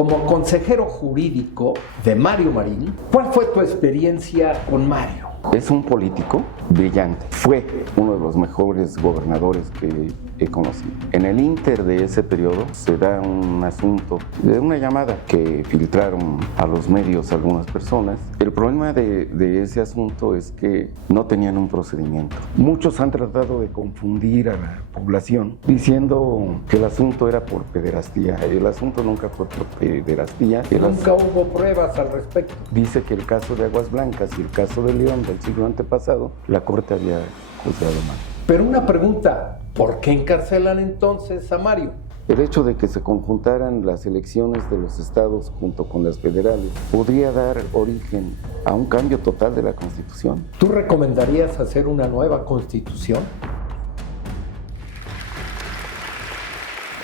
Como consejero jurídico de Mario Marín, ¿cuál fue tu experiencia con Mario? Es un político brillante. Fue uno de los mejores gobernadores que he conocido. En el ínter de ese periodo se da un asunto de una llamada que filtraron a los medios algunas personas. El problema de ese asunto es que no tenían un procedimiento. Muchos han tratado de confundir a la población diciendo que el asunto era por pederastía. El asunto nunca fue por pederastía. Nunca hubo pruebas al respecto. Dice que el caso de Aguas Blancas y el caso de León del siglo antepasado, la Corte había juzgado mal. Pero una pregunta, ¿por qué encarcelan entonces a Mario? El hecho de que se conjuntaran las elecciones de los estados junto con las federales podría dar origen a un cambio total de la Constitución. ¿Tú recomendarías hacer una nueva Constitución?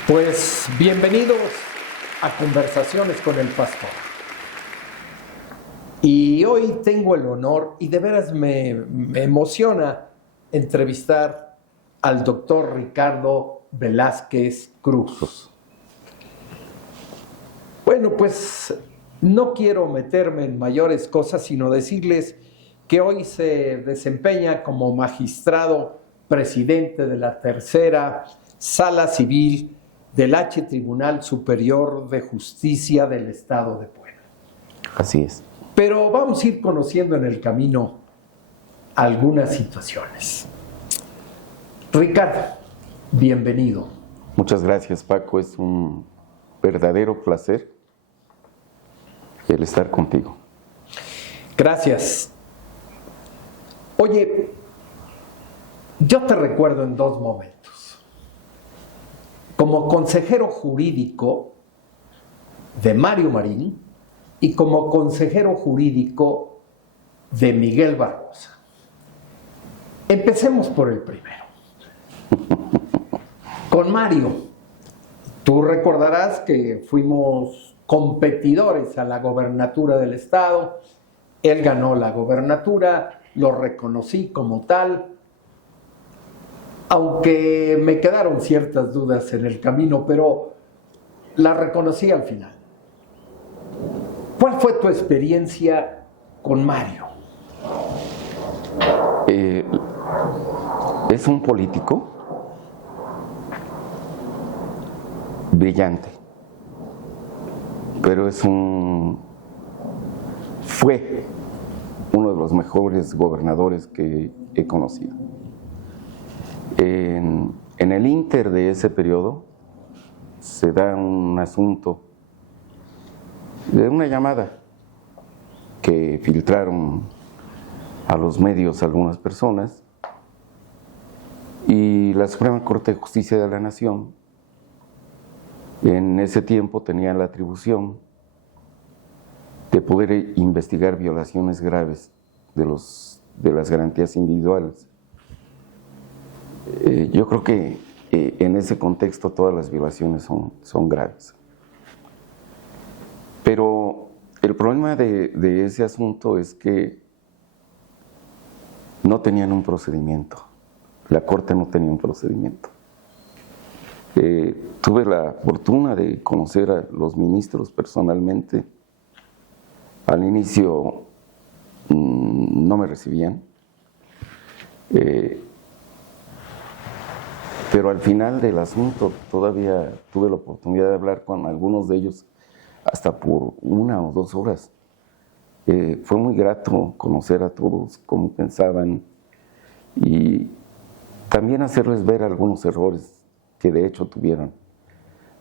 Pues bienvenidos a Conversaciones con el Pastor. Y hoy tengo el honor, y de veras me emociona entrevistar al doctor Ricardo Velázquez Cruz. Bueno, pues no quiero meterme en mayores cosas, sino decirles que hoy se desempeña como magistrado presidente de la tercera Sala Civil del H Tribunal Superior de Justicia del Estado de Puebla. Así es. Pero vamos a ir conociendo en el camino algunas situaciones. Ricardo, bienvenido. Muchas gracias, Paco. Es un verdadero placer el estar contigo. Gracias. Oye, yo te recuerdo en dos momentos. Como consejero jurídico de Mario Marín y como consejero jurídico de Miguel Barbosa. Empecemos por el primero. Con Mario, tú recordarás que fuimos competidores a la gobernatura del estado. Él ganó la gobernatura, lo reconocí como tal, aunque me quedaron ciertas dudas en el camino, pero la reconocí al final. ¿Cuál fue tu experiencia con Mario? Es un político brillante, pero fue uno de los mejores gobernadores que he conocido. En el ínter de ese periodo se da un asunto de una llamada que filtraron a los medios algunas personas, y la Suprema Corte de Justicia de la Nación en ese tiempo tenía la atribución de poder investigar violaciones graves de las garantías individuales. Yo creo que en ese contexto todas las violaciones son graves. Pero el problema de ese asunto es que no tenían un procedimiento. La Corte no tenía un procedimiento. Tuve la fortuna de conocer a los ministros personalmente. Al inicio no me recibían, pero al final del asunto todavía tuve la oportunidad de hablar con algunos de ellos hasta por 1 o 2 horas. Fue muy grato conocer a todos, cómo pensaban, y también hacerles ver algunos errores que de hecho tuvieron.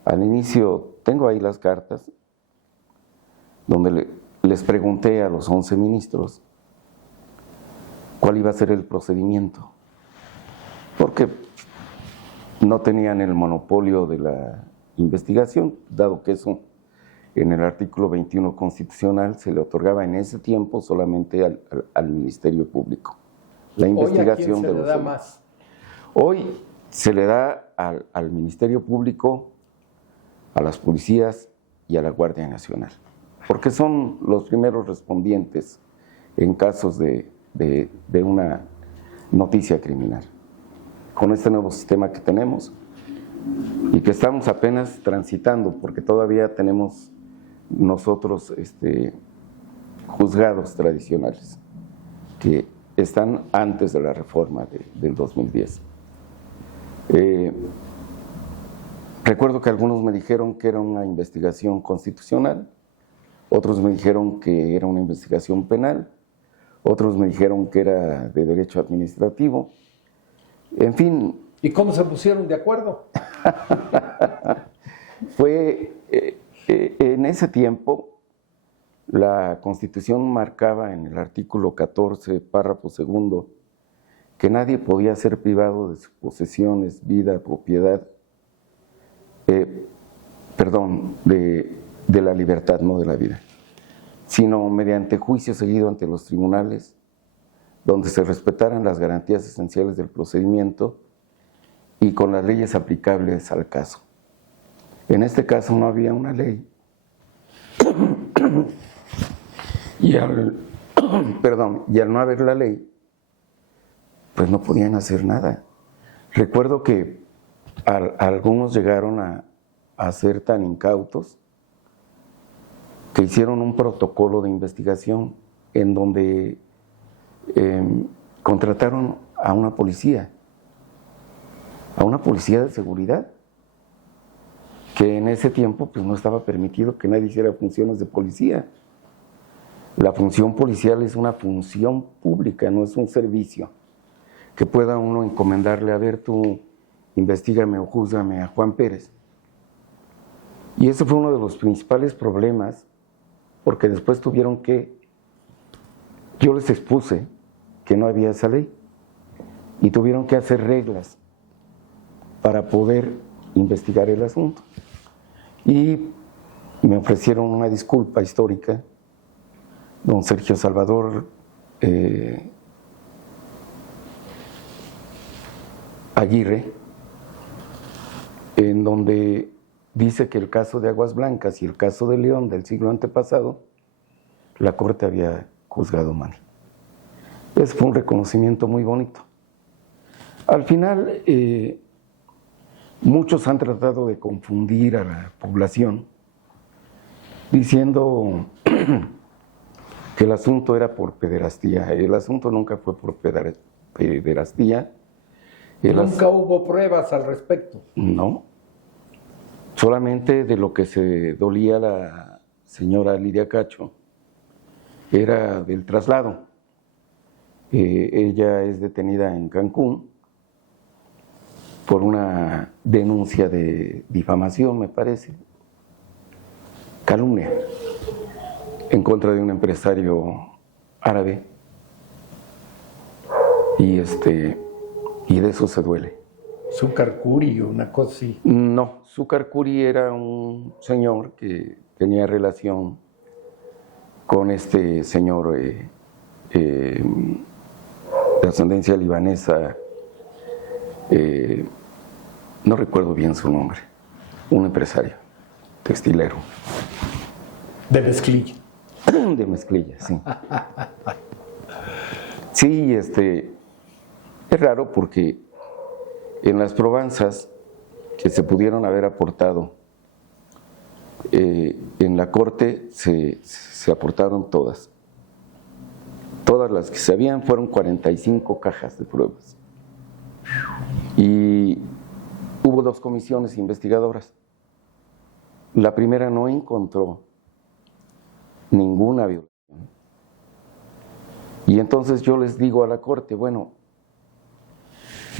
Al inicio, tengo ahí las cartas, donde les pregunté a los 11 ministros cuál iba a ser el procedimiento, porque no tenían el monopolio de la investigación, dado que eso en el artículo 21 constitucional se le otorgaba en ese tiempo solamente al Ministerio Público. La investigación. ¿Hoy a quién se le da más? Hoy se le da al Ministerio Público, a las policías y a la Guardia Nacional, porque son los primeros respondientes en casos de una noticia criminal. Con este nuevo sistema que tenemos y que estamos apenas transitando, porque todavía tenemos nosotros juzgados tradicionales que están antes de la reforma del 2010. Recuerdo que algunos me dijeron que era una investigación constitucional, otros me dijeron que era una investigación penal, otros me dijeron que era de derecho administrativo, en fin. ¿Y cómo se pusieron de acuerdo? Fue en ese tiempo la Constitución marcaba en el artículo 14, párrafo segundo, que nadie podía ser privado de sus posesiones, vida, propiedad, de la libertad, no de la vida, sino mediante juicio seguido ante los tribunales, donde se respetaran las garantías esenciales del procedimiento y con las leyes aplicables al caso. En este caso no había una ley y al no haber la ley, pues no podían hacer nada. Recuerdo que algunos llegaron a ser tan incautos que hicieron un protocolo de investigación en donde contrataron a una policía de seguridad, que en ese tiempo pues no estaba permitido que nadie hiciera funciones de policía. La función policial es una función pública, no es un servicio que pueda uno encomendarle, a ver, tú investígame o júzgame a Juan Pérez. Y ese fue uno de los principales problemas, porque después yo les expuse que no había esa ley y tuvieron que hacer reglas para poder investigar el asunto. Y me ofrecieron una disculpa histórica, don Sergio Salvador Aguirre, en donde dice que el caso de Aguas Blancas y el caso de León del siglo antepasado, la Corte había juzgado mal. Ese fue un reconocimiento muy bonito. Al final, muchos han tratado de confundir a la población diciendo que el asunto era por pederastía. El asunto nunca fue por pederastía. Nunca hubo pruebas al respecto. No. Solamente de lo que se dolía la señora Lidia Cacho era del traslado. Ella es detenida en Cancún por una denuncia de difamación, me parece, calumnia, en contra de un empresario árabe, y de eso se duele. Zúcar Curi, una cosa así. No, Zúcar Curi era un señor que tenía relación con este señor de ascendencia libanesa, no recuerdo bien su nombre, un empresario textilero. De mezclilla. De mezclilla, sí. Sí, es raro porque en las probanzas que se pudieron haber aportado en la Corte se aportaron todas. Todas las que se habían, fueron 45 cajas de pruebas. Y hubo 2 comisiones investigadoras. La primera no encontró ninguna violación. Y entonces yo les digo a la Corte, bueno,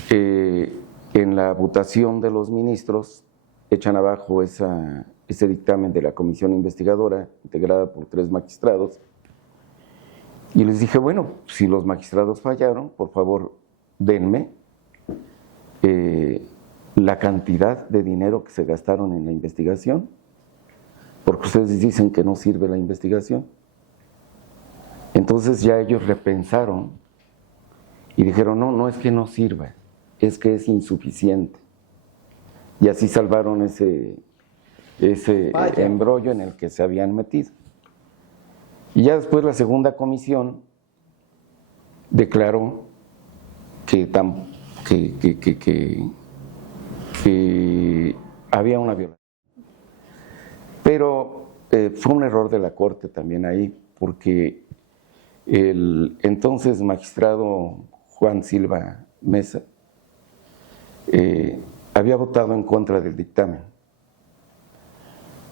en la votación de los ministros echan abajo ese dictamen de la comisión investigadora, integrada por 3 magistrados, y les dije, bueno, si los magistrados fallaron, por favor, denme la cantidad de dinero que se gastaron en la investigación, porque ustedes dicen que no sirve la investigación. Entonces ya ellos repensaron y dijeron, no es que no sirva, es que es insuficiente. Y así salvaron ese embrollo en el que se habían metido. Y ya después la segunda comisión declaró que había una violación. Pero fue un error de la Corte también ahí, porque el entonces magistrado Juan Silva Mesa había votado en contra del dictamen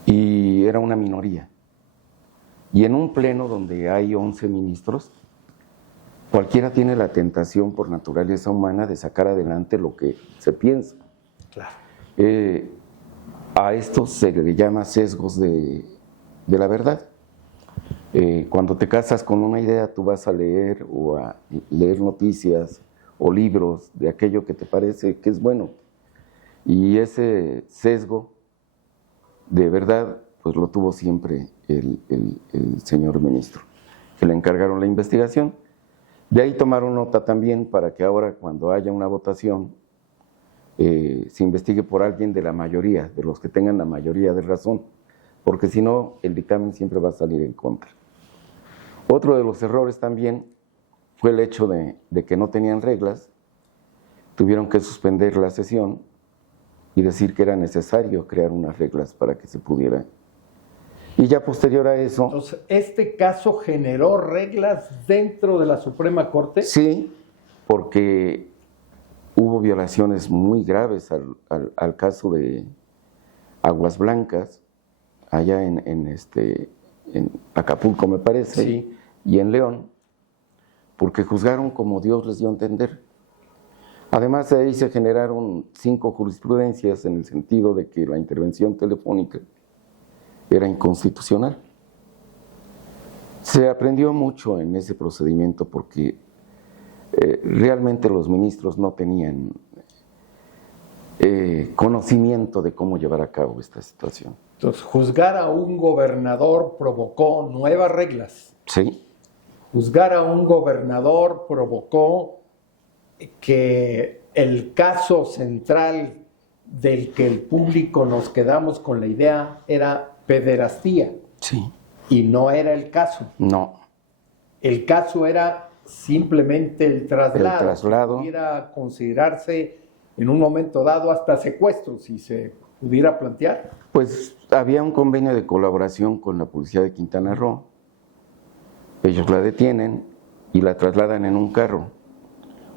y era una minoría. Y en un pleno donde hay 11 ministros, cualquiera tiene la tentación por naturaleza humana de sacar adelante lo que se piensa. Claro. A esto se le llama sesgos de la verdad. Cuando te casas con una idea, tú vas a leer o a leer noticias o libros de aquello que te parece que es bueno. Y ese sesgo de verdad, pues lo tuvo siempre el señor ministro, que le encargaron la investigación. De ahí tomaron nota también para que ahora, cuando haya una votación, se investigue por alguien de la mayoría, de los que tengan la mayoría de razón, porque si no, el dictamen siempre va a salir en contra. Otro de los errores también fue el hecho de que no tenían reglas, tuvieron que suspender la sesión y decir que era necesario crear unas reglas para que se pudiera. Y ya posterior a eso... Entonces, ¿este caso generó reglas dentro de la Suprema Corte? Sí, porque hubo violaciones muy graves al caso de Aguas Blancas, allá en Acapulco, me parece, sí, y en León, porque juzgaron como Dios les dio a entender. Además, de ahí se generaron 5 jurisprudencias en el sentido de que la intervención telefónica era inconstitucional. Se aprendió mucho en ese procedimiento porque realmente los ministros no tenían conocimiento de cómo llevar a cabo esta situación. Entonces, juzgar a un gobernador provocó nuevas reglas. Sí. Juzgar a un gobernador provocó que el caso central del que el público nos quedamos con la idea era pederastía. Sí. Y no era el caso. No. El caso era simplemente el traslado. El traslado. Pudiera considerarse en un momento dado hasta secuestro, si se pudiera plantear. Pues había un convenio de colaboración con la policía de Quintana Roo. Ellos la detienen y la trasladan en un carro.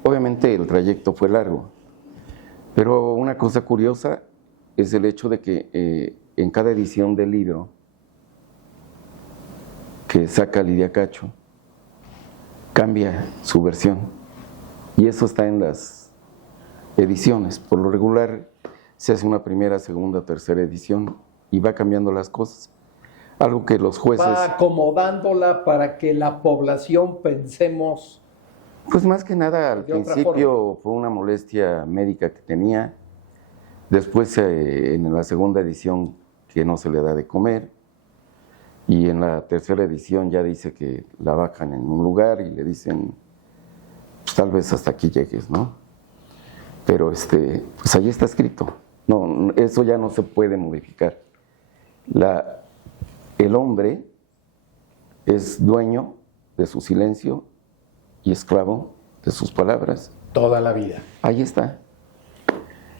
Obviamente el trayecto fue largo, pero una cosa curiosa es el hecho de que en cada edición del libro que saca Lidia Cacho, cambia su versión. Y eso está en las ediciones. Por lo regular se hace una primera, segunda, tercera edición y va cambiando las cosas. Algo que los jueces... Va acomodándola para que la población pensemos... Pues más que nada, al principio fue una molestia médica que tenía. Después, en la segunda edición, que no se le da de comer. Y en la tercera edición ya dice que la bajan en un lugar y le dicen, pues tal vez hasta aquí llegues, ¿no? Pero pues ahí está escrito. No, eso ya no se puede modificar. El hombre es dueño de su silencio y esclavo de sus palabras. Toda la vida. Ahí está.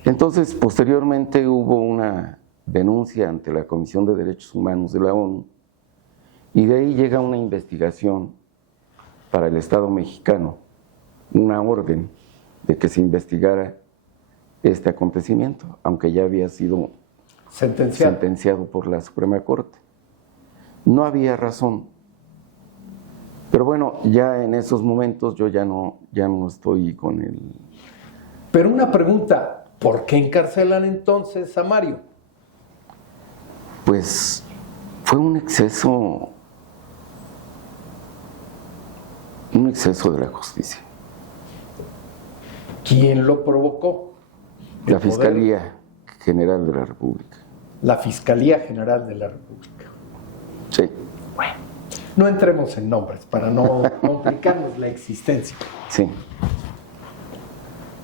Entonces, posteriormente hubo una denuncia ante la Comisión de Derechos Humanos de la ONU y de ahí llega una investigación para el Estado mexicano, una orden de que se investigara este acontecimiento, aunque ya había sido sentenciado por la Suprema Corte. No había razón. Pero bueno, ya en esos momentos yo ya no estoy con él. Pero una pregunta, ¿por qué encarcelan entonces a Mario? Pues fue un exceso de la justicia. ¿Quién lo provocó? La Fiscalía General de la República. La Fiscalía General de la República. Sí. Bueno, no entremos en nombres para no complicarnos la existencia. Sí.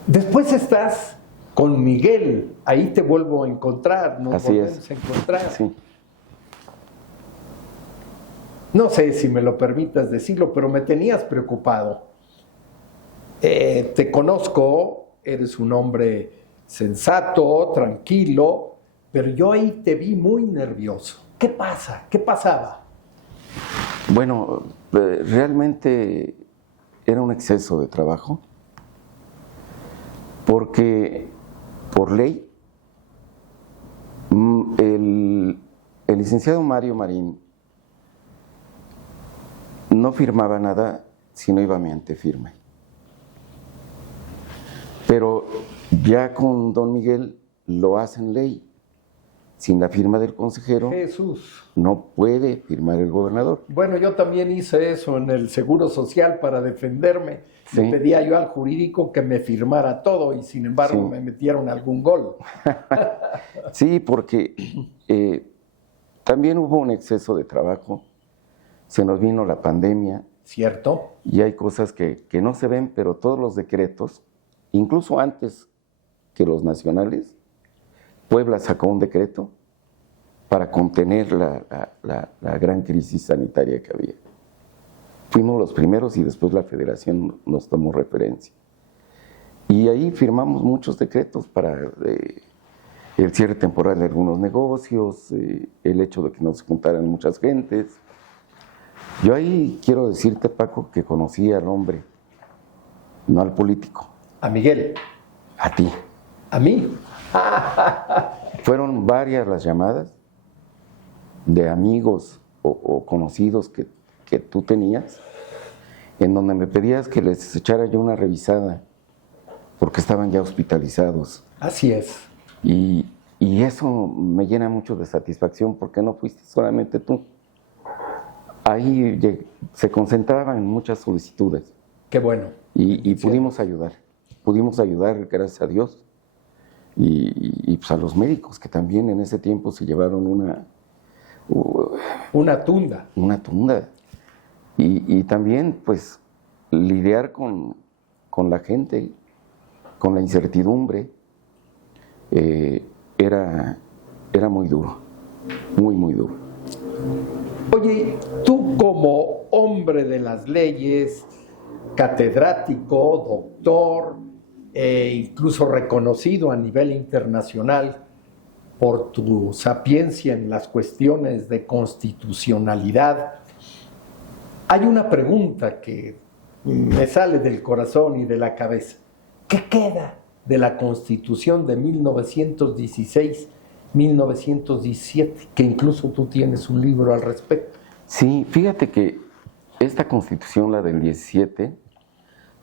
Después estás con Miguel, ahí te vuelvo a encontrar, nos volvemos a encontrar. Sí. No sé si me lo permitas decirlo, pero me tenías preocupado. Te conozco, eres un hombre sensato, tranquilo, pero yo ahí te vi muy nervioso. ¿Qué pasa? ¿Qué pasaba? Bueno, realmente era un exceso de trabajo, porque por ley el licenciado Mario Marín no firmaba nada si no iba mediante firme. Pero ya con don Miguel lo hacen ley. Sin la firma del consejero, Jesús. no puede firmar el gobernador. Bueno, yo también hice eso en el Seguro Social para defenderme. Sí. Le pedía yo al jurídico que me firmara todo y sin embargo Sí. me metieron algún gol. Sí, porque también hubo un exceso de trabajo, se nos vino la pandemia. ¿Cierto? Y hay cosas que no se ven, pero todos los decretos, incluso antes que los nacionales, Puebla sacó un decreto para contener la gran crisis sanitaria que había. Fuimos los primeros y después la Federación nos tomó referencia. Y ahí firmamos muchos decretos para el cierre temporal de algunos negocios, el hecho de que no se juntaran muchas gentes. Yo ahí quiero decirte, Paco, que conocí al hombre, no al político. A Miguel. A ti. ¿A mí? Fueron varias las llamadas de amigos o conocidos que tú tenías, en donde me pedías que les echara yo una revisada, porque estaban ya hospitalizados. Así es. Y eso me llena mucho de satisfacción, porque no fuiste solamente tú. Ahí se concentraban muchas solicitudes. Qué bueno. Y pudimos ayudar, gracias a Dios. Y pues a los médicos, que también en ese tiempo se llevaron una tunda. Una tunda. Y también, pues, lidiar con la gente, con la incertidumbre, era muy duro, muy, muy duro. Oye, tú como hombre de las leyes, catedrático, doctor, incluso reconocido a nivel internacional por tu sapiencia en las cuestiones de constitucionalidad, hay una pregunta que me sale del corazón y de la cabeza. ¿Qué queda de la Constitución de 1916-1917? Que incluso tú tienes un libro al respecto. Sí, fíjate que esta Constitución, la del 17,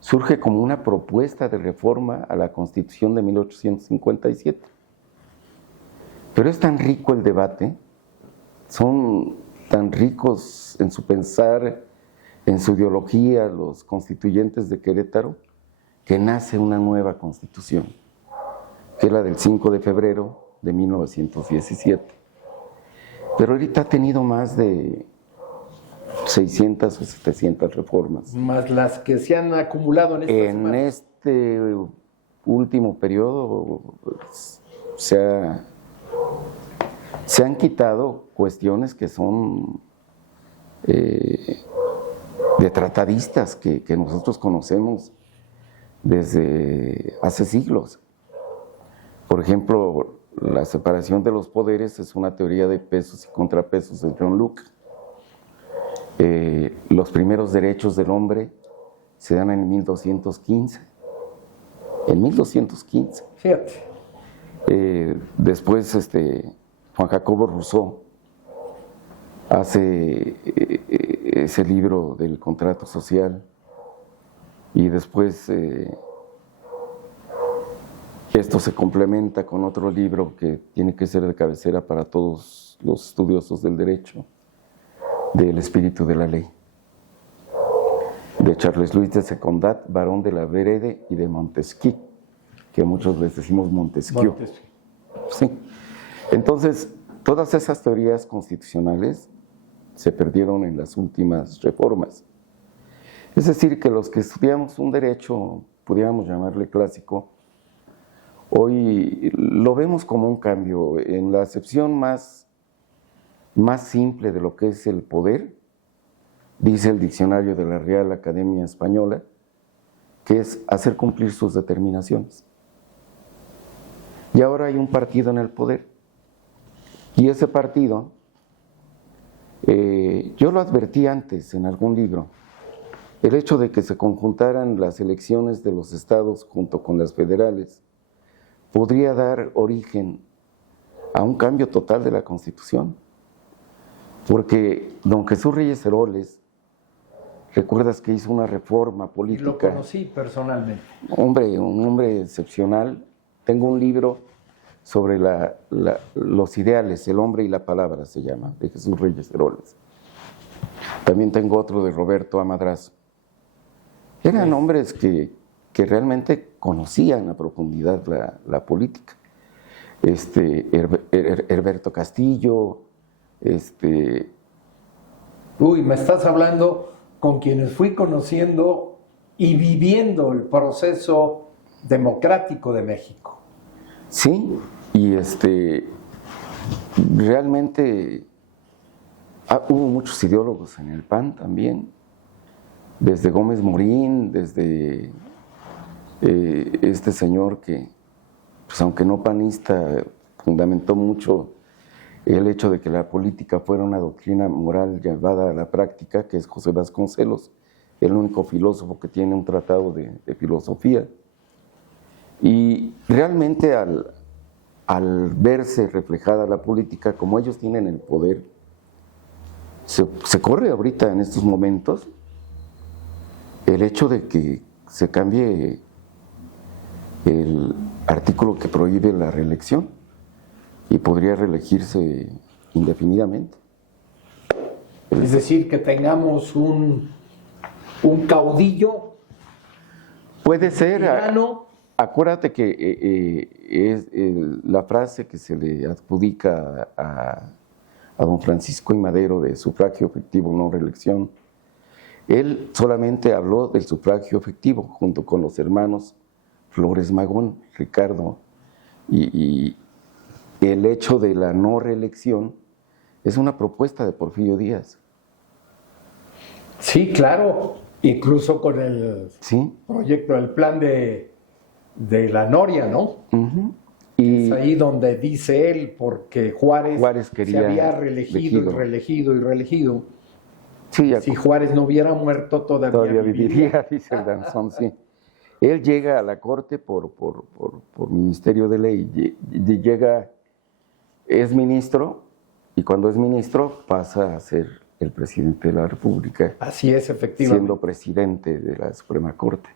surge como una propuesta de reforma a la Constitución de 1857. Pero es tan rico el debate, son tan ricos en su pensar, en su ideología, los constituyentes de Querétaro, que nace una nueva Constitución, que es la del 5 de febrero de 1917. Pero ahorita ha tenido más de 600 o 700 reformas. Más las que se han acumulado en estas semanas. Este último periodo se han quitado cuestiones que son de tratadistas que nosotros conocemos desde hace siglos. Por ejemplo, la separación de los poderes es una teoría de pesos y contrapesos de John Locke. Los primeros derechos del hombre se dan en 1215. En 1215. Fíjate. Después Juan Jacobo Rousseau hace ese libro del contrato social, y después esto se complementa con otro libro que tiene que ser de cabecera para todos los estudiosos del derecho, del espíritu de la ley, de Charles Louis de Secondat, barón de la Verede y de Montesquieu, que muchos les decimos Montesquieu. Sí. Entonces, todas esas teorías constitucionales se perdieron en las últimas reformas. Es decir, que los que estudiamos un derecho, pudiéramos llamarle clásico, hoy lo vemos como un cambio. En la acepción más simple de lo que es el poder, dice el diccionario de la Real Academia Española, que es hacer cumplir sus determinaciones. Y ahora hay un partido en el poder, y ese partido Yo lo advertí antes en algún libro. El hecho de que se conjuntaran las elecciones de los estados junto con las federales podría dar origen a un cambio total de la Constitución. Porque don Jesús Reyes Heroles, recuerdas que hizo una reforma política. Y lo conocí personalmente. Un hombre excepcional. Tengo un libro sobre los ideales, el hombre y la palabra se llama, de Jesús Reyes Heroles. También tengo otro de Roberto Amadrazo. Eran hombres que realmente conocían a profundidad la política. Herberto Castillo, Uy, me estás hablando con quienes fui conociendo y viviendo el proceso democrático de México. Sí, y realmente hubo muchos ideólogos en el PAN también, desde Gómez Morín, desde este señor que, pues aunque no panista, fundamentó mucho el hecho de que la política fuera una doctrina moral llevada a la práctica, que es José Vasconcelos, el único filósofo que tiene un tratado de filosofía. Y realmente al verse reflejada la política, como ellos tienen el poder, se corre ahorita en estos momentos el hecho de que se cambie el artículo que prohíbe la reelección y podría reelegirse indefinidamente. Es decir, que tengamos un caudillo. Puede ser. Tirano. Acuérdate que es la frase que se le adjudica a don Francisco I. Madero de sufragio efectivo, no reelección. Él solamente habló del sufragio efectivo junto con los hermanos Flores Magón, Ricardo, y el hecho de la no reelección es una propuesta de Porfirio Díaz. Sí, claro, incluso con el proyecto, el plan de la Noria, ¿no? Uh-huh. Y es ahí donde dice él, porque Juárez quería se había reelegido. Sí, si Juárez no hubiera muerto, todavía viviría, dice el danzón, sí. Él llega a la corte por ministerio de ley, es ministro, y cuando es ministro pasa a ser el presidente de la República. Así es, efectivamente. Siendo presidente de la Suprema Corte.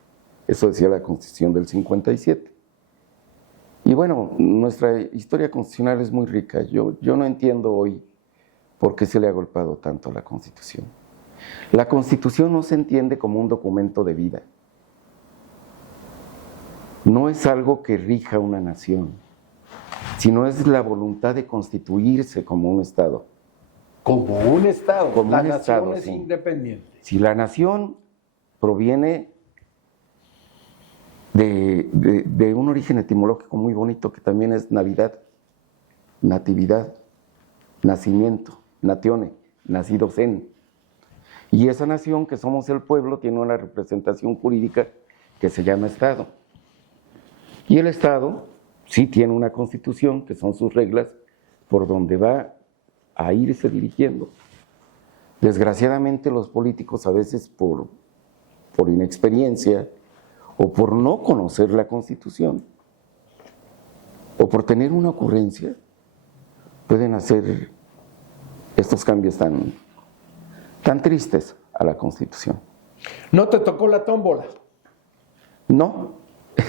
Eso decía la Constitución del 57. Y bueno, nuestra historia constitucional es muy rica. Yo no entiendo hoy por qué se le ha golpeado tanto a la Constitución. La Constitución no se entiende como un documento de vida. No es algo que rija una nación, sino es la voluntad de constituirse como un Estado. Como un Estado. Como la un nación Estado, es sí. Independiente. Si la nación proviene de un origen etimológico muy bonito, que también es Navidad, natividad, nacimiento, natione, nacidos en. Y esa nación, que somos el pueblo, tiene una representación jurídica que se llama Estado. Y el Estado sí tiene una constitución, que son sus reglas, por donde va a irse dirigiendo. Desgraciadamente los políticos, a veces por inexperiencia o por no conocer la Constitución o por tener una ocurrencia, pueden hacer estos cambios tan tristes a la Constitución. ¿No te tocó la tómbola? No.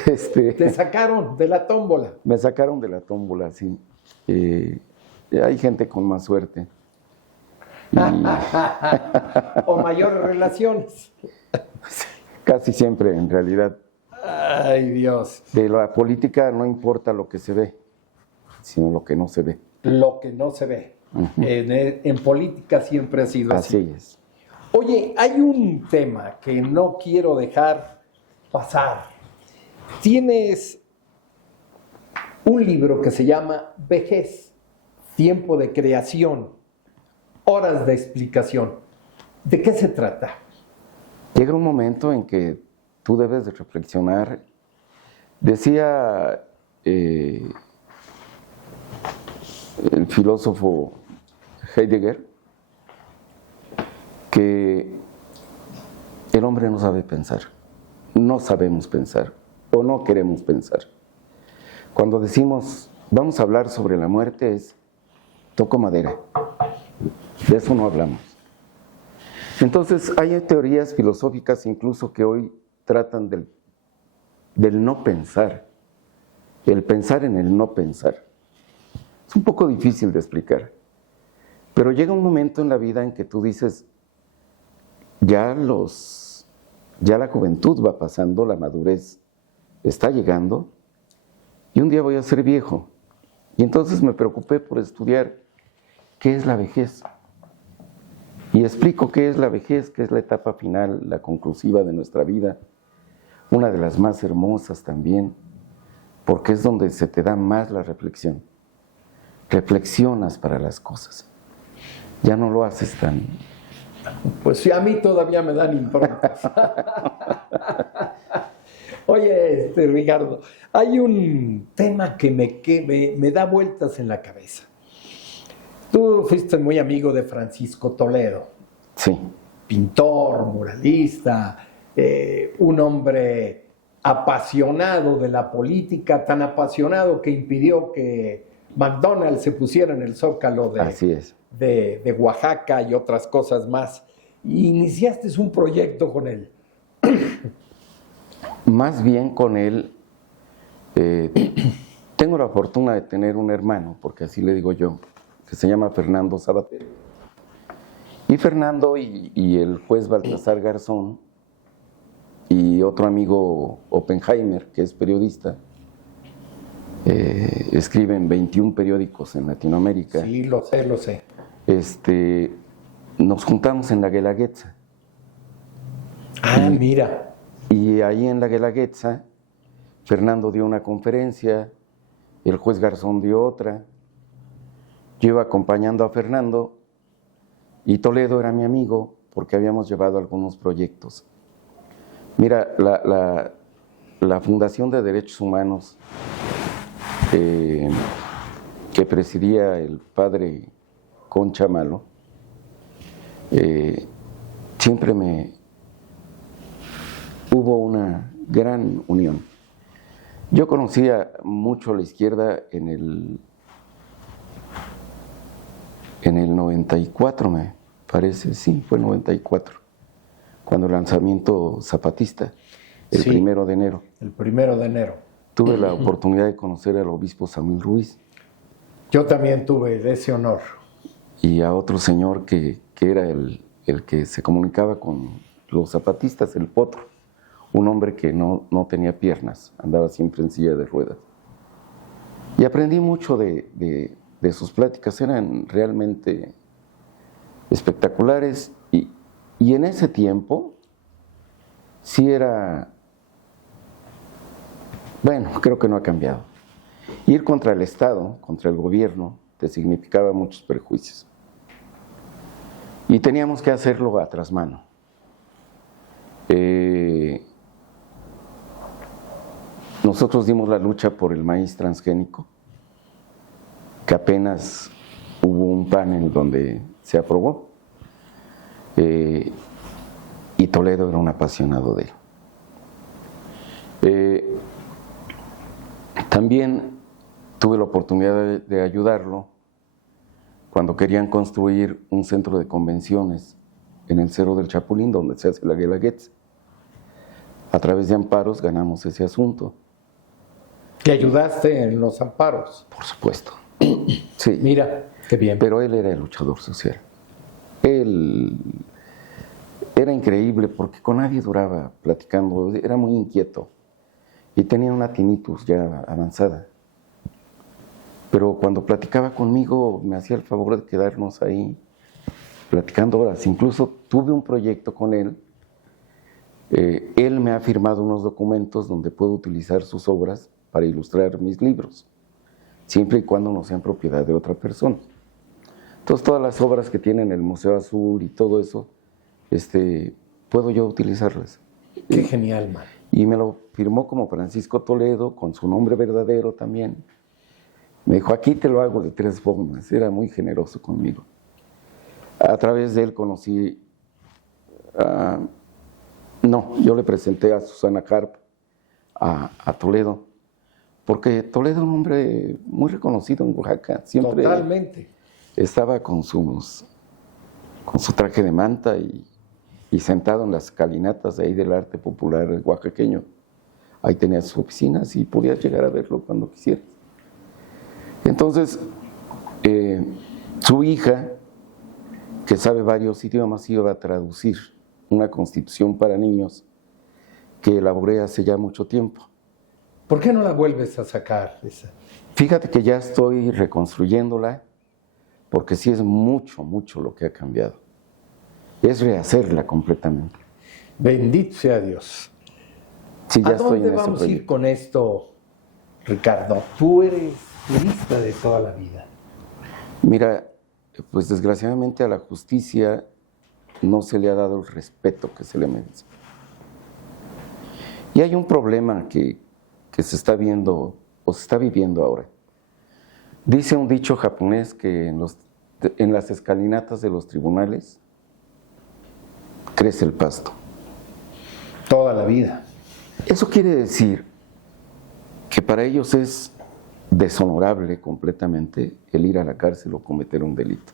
Te sacaron de la tómbola. Me sacaron de la tómbola, sí. Hay gente con más suerte. O mayores relaciones. Casi siempre, en realidad. Ay, Dios. De la política no importa lo que se ve, sino lo que no se ve. Lo que no se ve. Uh-huh. En política siempre ha sido así. Así es. Oye, hay un tema que no quiero dejar pasar. Tienes un libro que se llama Vejez, tiempo de creación, horas de explicación. ¿De qué se trata? Llega un momento en que tú debes de reflexionar. Decía el filósofo Heidegger que el hombre no sabe pensar, no sabemos pensar o no queremos pensar. Cuando decimos, vamos a hablar sobre la muerte, es toco madera, de eso no hablamos. Entonces hay teorías filosóficas incluso que hoy tratan del no pensar, el pensar en el no pensar. Es un poco difícil de explicar, pero llega un momento en la vida en que tú dices, ya la juventud va pasando, la madurez está llegando, y un día voy a ser viejo. Y entonces me preocupé por estudiar qué es la vejez. Y explico qué es la vejez, que es la etapa final, la conclusiva de nuestra vida, una de las más hermosas también, porque es donde se te da más la reflexión. Reflexionas para las cosas. Ya no lo haces tan... Pues sí, a mí todavía me dan improntas. Oye, Ricardo, hay un tema que me da vueltas en la cabeza. Tú fuiste muy amigo de Francisco Toledo. Sí. Pintor, muralista, un hombre apasionado de la política, tan apasionado que impidió que McDonald's se pusiera en el Zócalo Así es. de Oaxaca y otras cosas más. Y iniciaste un proyecto con él. Más bien con él, tengo la fortuna de tener un hermano, porque así le digo yo, que se llama Fernando Sabater. Y Fernando y el juez Baltasar Garzón y otro amigo Oppenheimer, que es periodista, escribe en 21 periódicos en Latinoamérica. Sí, lo sé. Nos juntamos en la Guelaguetza. Ah, mira. Y ahí en la Guelaguetza, Fernando dio una conferencia, el juez Garzón dio otra, yo iba acompañando a Fernando y Toledo era mi amigo porque habíamos llevado algunos proyectos. Mira, la Fundación de Derechos Humanos que presidía el padre Concha Malo, siempre hubo una gran unión. Yo conocía mucho a la izquierda en el 94, me parece, sí, fue 94, cuando el lanzamiento zapatista, el 1 de enero. El 1 de enero. Tuve la oportunidad de conocer al obispo Samuel Ruiz. Yo también tuve ese honor. Y a otro señor que era el que se comunicaba con los zapatistas, el Potro, un hombre que no tenía piernas, andaba siempre en silla de ruedas. Y aprendí mucho de sus pláticas, eran realmente espectaculares y en ese tiempo sí era, bueno, creo que no ha cambiado. Ir contra el Estado, contra el gobierno, te significaba muchos perjuicios. Y teníamos que hacerlo a trasmano. Nosotros dimos la lucha por el maíz transgénico, que apenas hubo un panel donde se aprobó, y Toledo era un apasionado de él. También tuve la oportunidad de ayudarlo cuando querían construir un centro de convenciones en el Cerro del Chapulín, donde se hace la Guelaguetza. A través de amparos ganamos ese asunto. ¿Te ayudaste en los amparos? Por supuesto. Sí. Mira, qué bien. Pero él era el luchador social. Él era increíble porque con nadie duraba platicando, era muy inquieto y tenía una tinnitus ya avanzada. Pero cuando platicaba conmigo me hacía el favor de quedarnos ahí platicando horas. Incluso tuve un proyecto con él. Él me ha firmado unos documentos donde puedo utilizar sus obras para ilustrar mis libros, siempre y cuando no sean propiedad de otra persona. Entonces todas las obras que tienen el Museo Azul y todo eso, puedo yo utilizarlas. Qué genial, man. Y me lo firmó como Francisco Toledo, con su nombre verdadero también. Me dijo, aquí te lo hago de 3 formas. Era muy generoso conmigo. A través de él conocí Ah, no, yo le presenté a Susana Harp a Toledo, porque Toledo es un hombre muy reconocido en Oaxaca. Siempre Totalmente. estaba con su traje de manta y sentado en las escalinatas de ahí del arte popular oaxaqueño. Ahí tenía sus oficinas y podías llegar a verlo cuando quisieras. Entonces, su hija, que sabe varios idiomas, iba a traducir una constitución para niños que elaboré hace ya mucho tiempo. ¿Por qué no la vuelves a sacar esa? Fíjate que ya estoy reconstruyéndola, porque sí es mucho, mucho lo que ha cambiado. Es rehacerla completamente. Bendito sea Dios. Sí, ya ¿A estoy dónde en ese vamos a ir proyecto. con esto, Ricardo? Tú eres jurista de toda la vida. Mira, pues desgraciadamente a la justicia no se le ha dado el respeto que se le merece. Y hay un problema que se está viendo o se está viviendo ahora. Dice un dicho japonés que en las escalinatas de los tribunales crece el pasto. Toda la vida. Eso quiere decir que para ellos es deshonorable completamente el ir a la cárcel o cometer un delito.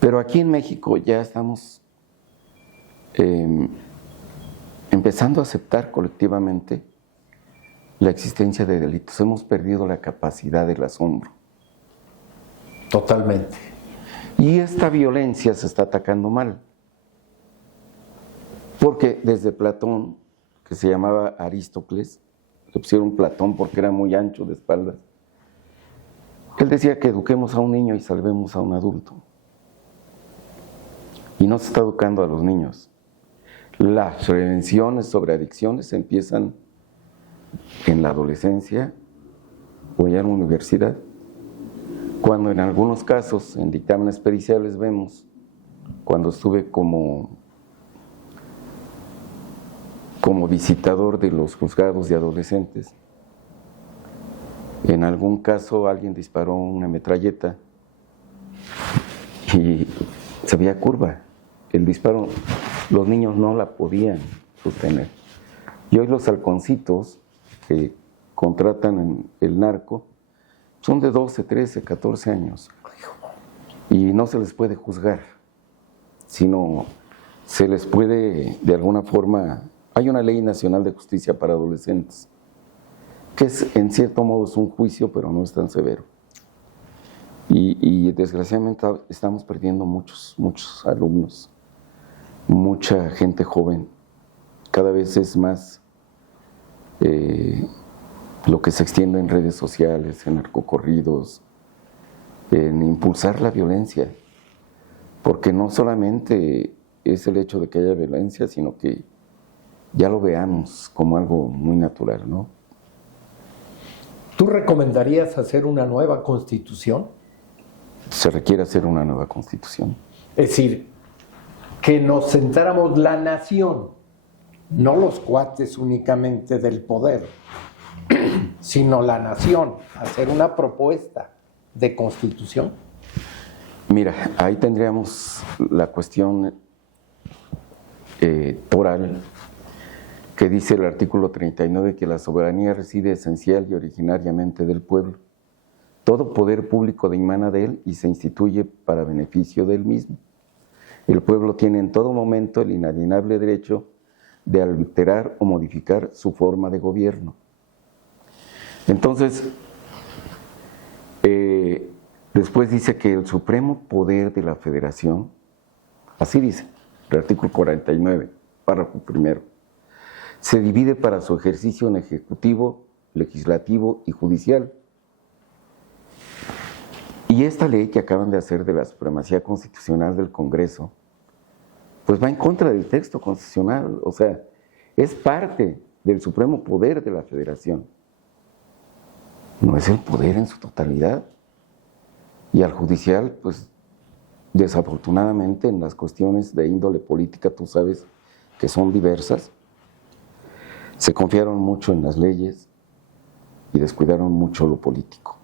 Pero aquí en México ya estamos empezando a aceptar colectivamente la existencia de delitos. Hemos perdido la capacidad del asombro. Totalmente. Y esta violencia se está atacando mal. Porque desde Platón, que se llamaba Aristócles, le pusieron Platón porque era muy ancho de espaldas, él decía que eduquemos a un niño y salvemos a un adulto. Y no se está educando a los niños. Las prevenciones sobre adicciones empiezan en la adolescencia o ya en la universidad, cuando en algunos casos, en dictámenes periciales vemos, cuando estuve como visitador de los juzgados de adolescentes, en algún caso alguien disparó una metralleta y se veía curva. El disparo, los niños no la podían sostener. Y hoy los halconcitos que contratan en el narco son de 12, 13, 14 años. Y no se les puede juzgar, sino se les puede, de alguna forma, hay una ley nacional de justicia para adolescentes, que es, en cierto modo, es un juicio, pero no es tan severo. Y desgraciadamente estamos perdiendo muchos alumnos, mucha gente joven. Cada vez es más lo que se extiende en redes sociales, en narcocorridos, en impulsar la violencia, porque no solamente es el hecho de que haya violencia, sino que ya lo veamos como algo muy natural, ¿no? ¿Tú recomendarías hacer una nueva constitución? Se requiere hacer una nueva constitución. Es decir, que nos sentáramos la nación, no los cuates únicamente del poder, sino la nación, hacer una propuesta de constitución. Mira, ahí tendríamos la cuestión toral, que dice el artículo 39 que la soberanía reside esencial y originariamente del pueblo. Todo poder público emana de él y se instituye para beneficio del mismo. El pueblo tiene en todo momento el inalienable derecho de alterar o modificar su forma de gobierno. Entonces, después dice que el supremo poder de la federación, así dice, el artículo 49, párrafo primero, se divide para su ejercicio en ejecutivo, legislativo y judicial. Y esta ley que acaban de hacer de la supremacía constitucional del Congreso, pues va en contra del texto constitucional, o sea, es parte del supremo poder de la federación. No es el poder en su totalidad. Y al judicial, pues, desafortunadamente en las cuestiones de índole política, tú sabes que son diversas, se confiaron mucho en las leyes y descuidaron mucho lo político.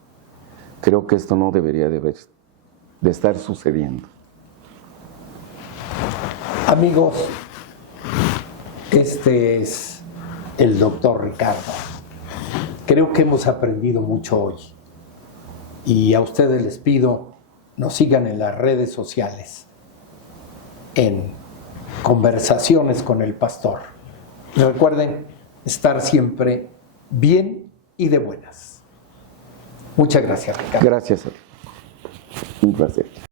Creo que esto no debería de estar sucediendo. Amigos, este es el doctor Ricardo. Creo que hemos aprendido mucho hoy. Y a ustedes les pido, nos sigan en las redes sociales, en Conversaciones con el Pastor. Recuerden estar siempre bien y de buenas. Muchas gracias, Ricardo. Gracias a ti. Un placer.